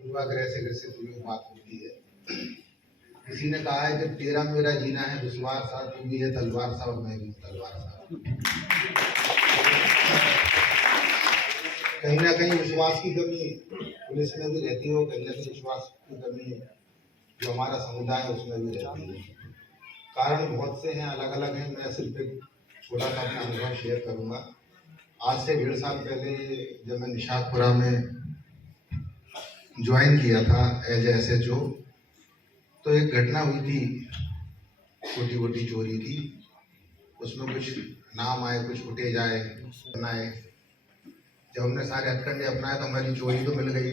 पूर्वाग्रह से ग्रसित हुई बात होती है। किसी ने कहा है कि तेरा मेरा जीना है दुश्वार सा, तू भी है तलवार सा और मैं भी तलवार सा। कहीं ना कहीं विश्वास की कमी पुलिस में भी रहती है, कहीं ना कहीं विश्वास की कमी जो हमारा समुदाय है उसमें भी रहती है। कारण बहुत से हैं, अलग अलग हैं। मैं सिर्फ एक छोटा सा अपना अनुभव शेयर करूंगा। आज से 1.5 साल पहले जब मैं निशातपुरा में ज्वाइन किया था एज SHO, तो एक घटना हुई थी, छोटी मोटी चोरी की। उसमें कुछ नाम आए, कुछ फुटेज आए, बनाए। जब हमने सारे हथकंडे अपनाए तो हमारी चोरी तो मिल गई,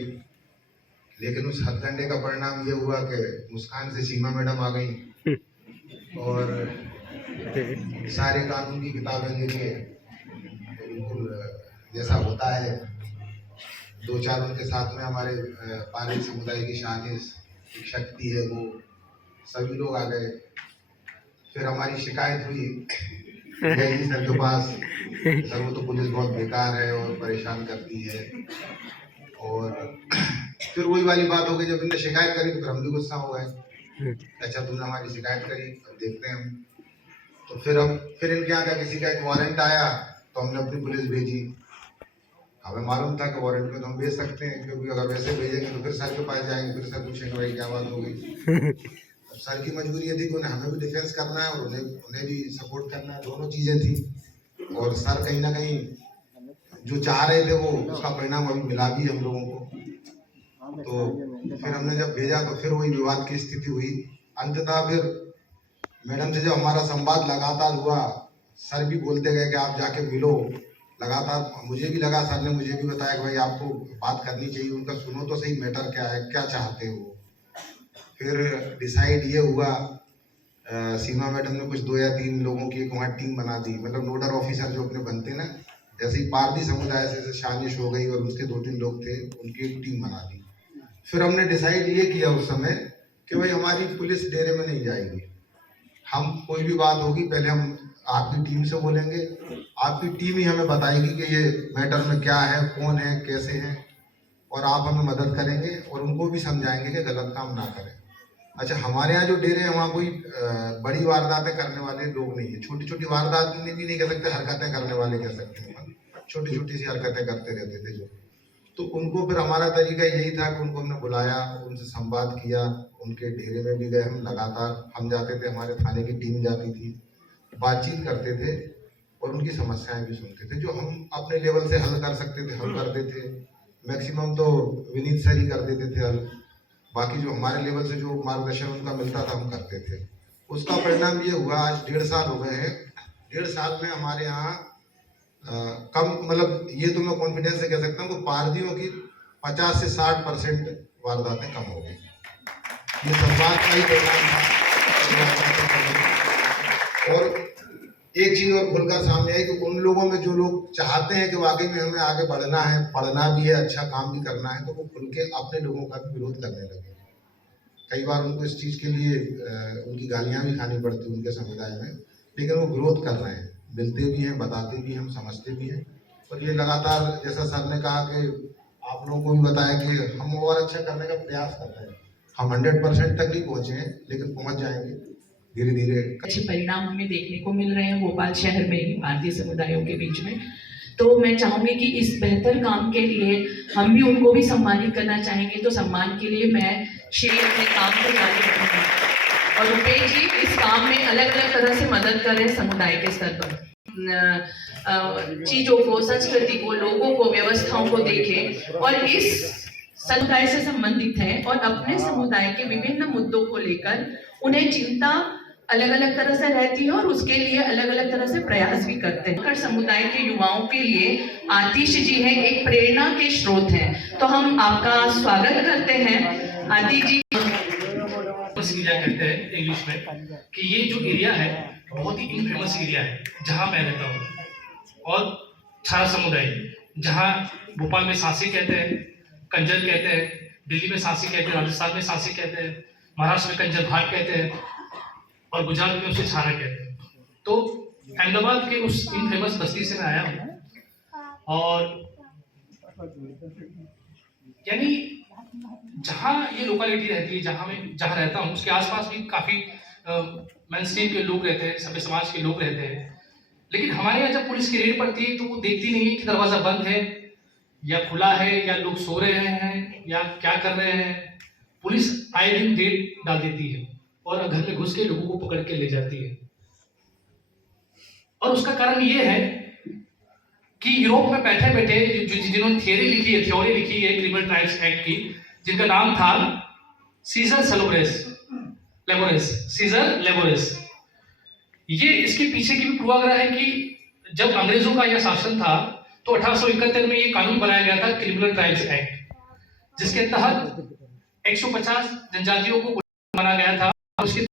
लेकिन उस हथकंडे का परिणाम ये हुआ कि मुस्कान से सीमा मैडम आ गई और सारे कानून की किताबें लेके, तो बिल्कुल जैसा होता है, 2-4 उनके साथ में हमारे पारिक समुदाय की शानिस एक शक्ति है, वो सभी लोग आ गए। फिर हमारी शिकायत हुई जी सर के पास, सर वो तो पुलिस बहुत बेकार है और परेशान करती है। और फिर वही वाली बात हो गई, जब इनने शिकायत करी तो फिर हम भी गुस्सा हो गए। अच्छा तुमने हमारी शिकायत करी, अब देखते हैं हम। तो फिर इनके यहाँ का किसी का एक वारंट आया, तो हमने अपनी पुलिस भेजी। हमें मालूम था कि वारंट में तो हम भेज सकते हैं, क्योंकि अगर वैसे भेजेंगे तो फिर सर के पास जाएंगे, फिर सर पूछेंगे भाई क्या बात हो गई। अब सर की मजबूरी ये थी कि उन्हें हमें भी डिफेंस करना है और उन्हें भी सपोर्ट करना है, दोनों चीजें थी। और सर कहीं ना कहीं जो चाह रहे थे वो उसका परिणाम अभी मिला भी हम लोगों को। तो फिर हमने जब भेजा तो फिर वही विवाद की स्थिति हुई। अंततः फिर मैडम से जब हमारा संवाद लगातार हुआ, सर भी बोलते गए कि आप जाके मिलो। लगातार मुझे भी लगा, सर ने मुझे भी बताया कि भाई आपको बात करनी चाहिए, उनका सुनो तो सही, मैटर क्या है, क्या चाहते हो। फिर डिसाइड ये हुआ, सीमा मैडम ने कुछ 2 या 3 लोगों की एक वहाँ टीम बना दी, मतलब नोडल ऑफिसर जो अपने बनते ना, जैसे ही पारदी समुदाय से शानिश हो गई और उसके 2-3 लोग थे, उनकी एक टीम बना दी। फिर हमने डिसाइड ये किया उस समय कि भाई हमारी पुलिस डेरे में नहीं जाएगी। हम कोई भी बात होगी पहले हम आपकी टीम से बोलेंगे, आपकी टीम ही हमें बताएगी कि ये मैटर में क्या है, कौन है, कैसे है, और आप हमें मदद करेंगे और उनको भी समझाएंगे कि गलत काम ना करें। अच्छा हमारे यहाँ जो डेरे हैं वहाँ कोई बड़ी वारदातें करने वाले लोग नहीं है, छोटी छोटी वारदात भी नहीं कह सकते, हरकतें करने वाले कह सकते हैं, छोटी छोटी सी हरकतें करते रहते थे जो। तो उनको फिर हमारा तरीका यही था कि उनको हमने बुलाया, उनसे संवाद किया, उनके डेरे में भी गए हम, लगातार हम जाते थे, हमारे थाने की टीम जाती थी, बातचीत करते थे और उनकी समस्याएं भी सुनते थे। जो हम अपने लेवल से हल कर सकते थे हम करते थे, मैक्सिमम तो विनीत सर ही कर देते थे हल, बाकी जो हमारे लेवल से जो मार्गदर्शन उनका मिलता था हम करते थे। उसका परिणाम ये हुआ, आज 1.5 साल हो गए हैं, 1.5 साल में हमारे यहाँ कम, मतलब ये तो मैं कॉन्फिडेंस से कह सकता हूँ कि पारदियों की 50 से 60% वारदातें कम हो गई। ये संवाद का ही परिणाम था। और एक चीज और खुलकर सामने आई कि उन लोगों में जो लोग चाहते हैं कि वाकई में हमें आगे बढ़ना है, पढ़ना भी है, अच्छा काम भी करना है, तो वो खुल के अपने लोगों का भी विरोध करने लगे। कई बार उनको इस चीज के लिए उनकी गालियां भी खानी पड़ती उनके समुदाय में, लेकिन वो विरोध कर रहे हैं, मिलते भी हैं, बताते भी हैं, हम समझते भी हैं। और ये लगातार, जैसा सर ने कहा कि आप लोगों को भी बताया कि हम और अच्छा करने का प्रयास कर रहे हैं। हम 100% तक नहीं पहुंचे हैं, लेकिन पहुंच जाएंगे धीरे धीरे। अच्छे परिणाम हमें देखने को मिल रहे हैं भोपाल शहर में ही भारतीय समुदायों के बीच में। तो मैं चाहूंगी कि इस बेहतर काम के लिए हम भी उनको भी सम्मानित करना चाहेंगे। तो सम्मान के लिए मैं शेर अपने काम को जारी रखूंगी और रुपेश जी इस काम में अलग अलग तरह से मदद कर रहे हैं समुदाय के स्तर पर, चीजों को, संस्कृति को, लोगों को, व्यवस्थाओं को देखें और इस समुदाय से संबंधित है और अपने समुदाय के विभिन्न मुद्दों को लेकर उन्हें चिंता अलग अलग तरह से रहती है और उसके लिए अलग अलग तरह से प्रयास भी करते हैं। समुदाय के युवाओं के लिए आतिश जी हैं, एक प्रेरणा के स्रोत हैं। तो हम आपका स्वागत करते हैं आतिश जी। एरिया कहते हैं इंग्लिश में, कि ये जो एरिया है बहुत ही इनफेमस एरिया है जहाँ मैं रहता हूँ। और छारा समुदाय, जहाँ भोपाल में सांसी कहते हैं, कंजर कहते हैं, दिल्ली में सांसी कहते हैं, राजस्थान में सांसी कहते हैं, महाराष्ट्र में कंजर घाट कहते हैं और गुजरात में उसे छारा कहते हैं। तो अहमदाबाद के उस इनफेमस बस्ती से मैं आया हूँ और यानी जहाँ ये लोकेलिटी रहती है, जहाँ रहता हूँ उसके आसपास भी काफ़ी मेन स्ट्रीम के लोग रहते हैं, सभ्य समाज के लोग रहते हैं। लेकिन हमारे यहाँ जब पुलिस की रेड पड़ती है तो वो देखती नहीं है कि दरवाज़ा बंद है या खुला है या लोग सो रहे हैं या क्या कर रहे हैं। पुलिस आए दिन रेड डाल देती है और घर में घुस के लोगों को पकड़ के ले जाती है। और उसका कारण ये है कि यूरोप में बैठे बैठे जिन्होंने थ्योरी लिखी है क्रिमिनल ट्रायल्स एक्ट की, जिनका नाम था सीजर लेबोरेस। ये इसके पीछे की भी पूर्वाग्रह है कि जब अंग्रेजों का यह शासन था तो 1871 में ये कानून बनाया गया था क्रिमिनल ट्रायल्स एक्ट, जिसके तहत 150 जनजातियों को माना गया था उसके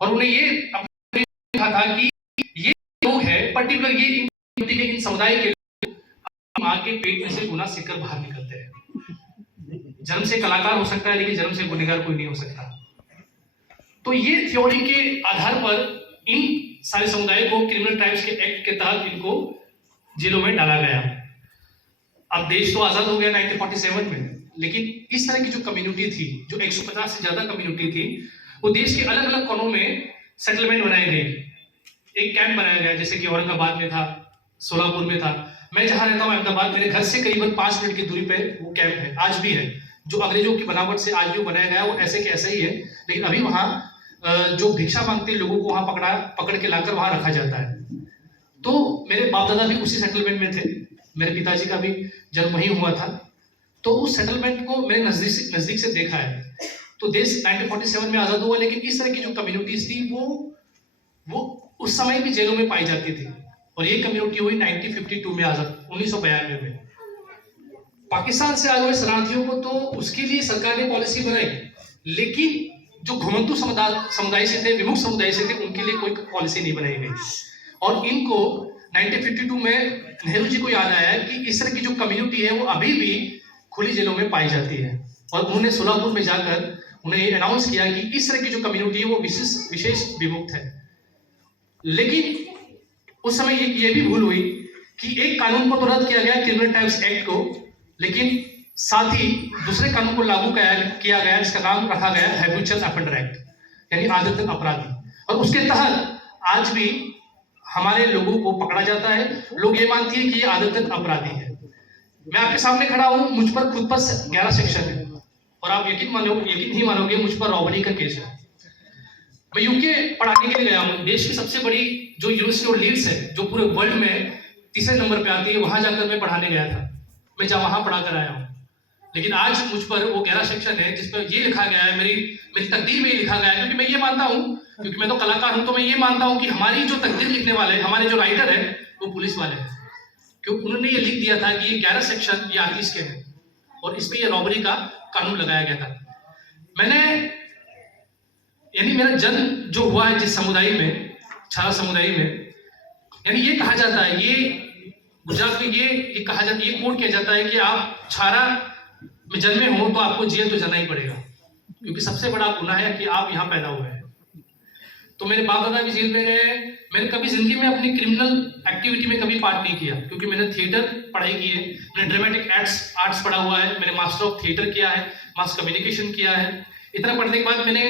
और उन्हें ये कहा था कि ये लोग है पर्टिकुलर ये इन समुदाय के मां के पेट में से गुना सीखकर बाहर निकलते हैं। जन्म से कलाकार हो सकता है लेकिन जन्म से गुनहगार कोई नहीं हो सकता। तो ये थ्योरी के आधार पर इन सारे समुदाय को क्रिमिनल ट्रायल्स के एक्ट के तहत इनको जेलों में डाला गया। अब देश तो आजाद हो गया 1947 में, लेकिन इस तरह की जो कम्युनिटी थी, जो 150 से ज्यादा कम्युनिटी थी, वो देश के अलग अलग कोनों में सेटलमेंट बनाई गई। एक कैंप बनाया गया, जैसे कि औरंगाबाद में था, सोलापुर में था। मैं जहां रहता हूँ अहमदाबाद, मेरे घर से करीबन 5 मिनट की दूरी पे वो कैंप है, आज भी है। जो अंग्रेजों की बनावट से आज भी बनाया गया वो ऐसे के ऐसा ही है, लेकिन अभी वहाँ जो भिक्षा मांगते लोगों को वहां पकड़ के लाकर वहां रखा जाता है। तो मेरे बाप दादा भी उसी सेटलमेंट में थे, मेरे पिताजी का भी जन्म वहीं हुआ था, तो उस सेटलमेंट को मैंने नजदीक से देखा है। तो देश 1947 में आजाद हुआ, लेकिन इस तरह की जो कम्युनिटीज थी वो उस समय भी जेलों में पाई जाती थी। और ये कम्युनिटी हुई 1952 में आजाद, 1992 में। पाकिस्तान से आए हुए शरणार्थियों को तो उसके लिए सरकार ने पॉलिसी बनाई, लेकिन जो घुमंतु समुदाय से थे, विमुक्त समुदाय से थे, उनके लिए कोई पॉलिसी नहीं बनाई गई। और इनको 1952 में नेहरू जी को याद आया कि इस तरह की जो कम्युनिटी है वो अभी भी खुली जेलों में पाई जाती है, और उन्होंने सोलापुर में जाकर उन्हें ये अनाउंस किया कि इस तरह की जो कम्युनिटी है वो विशेष विमुक्त है। लेकिन उस समय ये भी भूल हुई कि एक कानून को तो रद्द किया गया, क्रिमिनल ट्रायल्स एक्ट को, लेकिन साथ ही दूसरे कानून को लागू किया गया, जिसका नाम रखा गया हैबिचुअल ऑफेंडर एक्ट, यानी आदतन अपराधी। और उसके तहत आज भी हमारे लोगों को पकड़ा जाता है। लोग ये मानती है कि ये आदतन अपराधी है। मैं आपके सामने खड़ा हूं, मुझ पर खुद पर 11 सेक्शन है, और आप यकीन नहीं मानोगे, मुझ पर रॉबरी का केस है। मैं यूके पढ़ाने के लिए गया हूँ, देश की सबसे बड़ी जो यूनिवर्सिटी और लीड्स है, जो पूरे वर्ल्ड में तीसरे नंबर पे आती है, वहां जाकर मैं पढ़ाने गया था। मैं वहां पढ़ा कर आया हूँ, लेकिन आज मुझ पर वो 11 सेक्शन है जिसपे ये लिखा गया है, मेरी तकदीर में ये लिखा गया है। क्योंकि मैं ये मानता हूँ, क्योंकि मैं तो कलाकार हूँ, तो मैं ये मानता हूँ कि हमारी जो तकदीर लिखने वाले, हमारे जो राइटर है, वो पुलिस वाले हैं। क्योंकि उन्होंने ये लिख दिया था कि ये 11 सेक्शन ये आर्टिस्ट के हैं, और इस पे ये रॉबरी का कानून लगाया गया था। यानी मेरा जन्म जो हुआ है जिस समुदाय में, छारा समुदाय में, यानी ये कहा जाता है, ये गुजरात में ये कहा जाता है, ये कोड किया जाता है कि आप छारा में जन्मे हो तो आपको जेल तो जाना ही पड़ेगा, क्योंकि सबसे बड़ा गुनाह है कि आप यहाँ पैदा हुए हैं। तो मेरे बाप दादा भी जेल में गए। मैंने कभी जिंदगी में अपनी क्रिमिनल एक्टिविटी में कभी पार्ट नहीं किया, क्योंकि मैंने थिएटर पढ़ाई की है, मैंने ड्रामेटिक आर्ट्स पढ़ा हुआ है, मैंने मास्टर ऑफ थिएटर किया है, मास कम्युनिकेशन किया है। इतना पढ़ने के बाद मैंने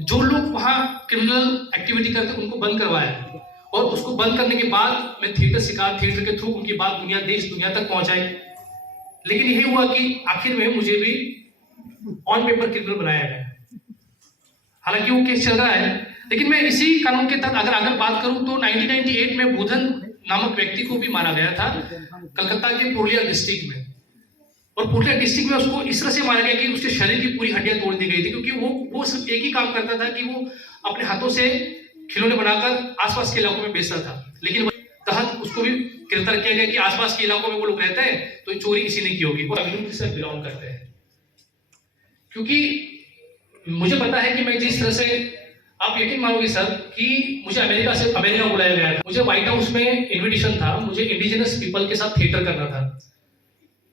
जो लोग वहाँ क्रिमिनल एक्टिविटी करते उनको बंद करवाया, और उसको बंद करने के बाद मैं थिएटर सीखा, थिएटर के थ्रू उनकी बात देश दुनिया तक पहुंचाई। लेकिन यही हुआ कि आखिर में मुझे भी ऑन पेपर क्रिमिनल बनाया गया, हालांकि वो केस चल रहा है। लेकिन मैं इसी कानून के तहत अगर बात करूं तो 1998 में बुधन नामक व्यक्ति को भी मारा गया था कलकत्ता के पुरुलिया डिस्ट्रिक्ट में। और पुरुलिया डिस्ट्रिक्ट में उसको इस तरह से मारा गया कि उसके शरीर की पूरी हड्डियां तोड़ दी गई थी, क्योंकि वो सिर्फ एक ही काम करता था कि वो अपने हाथों से खिलौने बनाकर आसपास के इलाकों में बेचता था। लेकिन तहत उसको भी गिरफ्तार किया गया कि आसपास के इलाकों में वो लोग रहते हैं तो चोरी किसी ने की होगी, वो कम्युनिटी से बिलोंग करते हैं। क्योंकि मुझे पता है कि मैं जिस तरह से, आप यकीन मानोगे सर कि मुझे अमेरिका बुलाया गया था। मुझे व्हाइट हाउस में इन्विटेशन था, मुझे इंडिजिनस पीपल के साथ थिएटर करना था,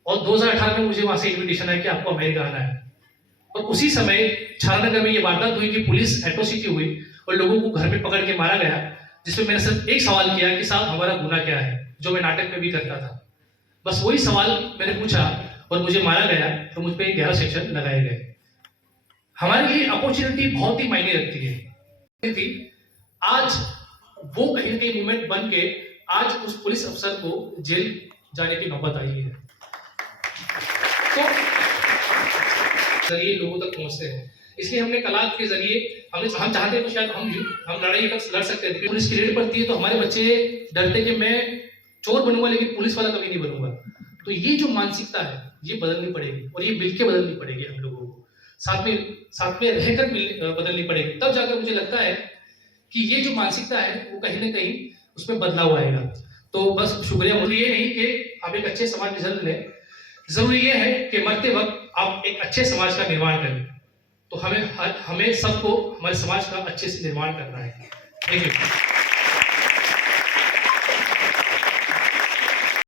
और 2018 में मुझे वहां से इन्विटेशन है कि आपको अमेरिका आना है। और उसी समय छारानगर में ये वारदात हुई कि पुलिस एट्रोसिटी हुई और लोगों को घर में पकड़ के मारा गया, जिसमें मैंने सिर्फ एक सवाल किया कि साहब हमारा गुनाह क्या है, जो मैं नाटक में भी करता था। बस वही सवाल मैंने पूछा, और मुझे मारा गया तो मुझ पे 11 सेक्शन लगाए गए। हमारे लिए अपॉर्चुनिटी बहुत ही मायने रखती है थी। आज वो कहीं ना कहीं मूवमेंट बन के आज उस पुलिस अफसर को जेल जाने की नौबत आई है। तो जरिए लोगों तक पहुंचते हैं, इसलिए हमने कलाक के जरिए हम चाहते हैं तो शायद हम लड़ाई लड़ सकते हैं। पुलिस की रेड पड़ती है तो हमारे बच्चे डरते कि मैं चोर बनूंगा लेकिन पुलिस वाला कभी नहीं बनूंगा। तो ये जो मानसिकता है ये बदलनी पड़ेगी और ये मिलके बदलनी पड़ेगी। हम लोगों को साथ में रहकर बदलनी पड़ेगी, तब जाकर मुझे लगता है कि ये जो मानसिकता है वो कहीं ना कहीं उसमें बदलाव आएगा। तो बस शुक्रिया। मुझे ये नहीं कि आप एक अच्छे समाज में जन्म लें, जरूरी ये है कि मरते वक्त आप एक अच्छे समाज का निर्माण करें। तो हमें सबको हमारे समाज का अच्छे से निर्माण करना है। Thank you.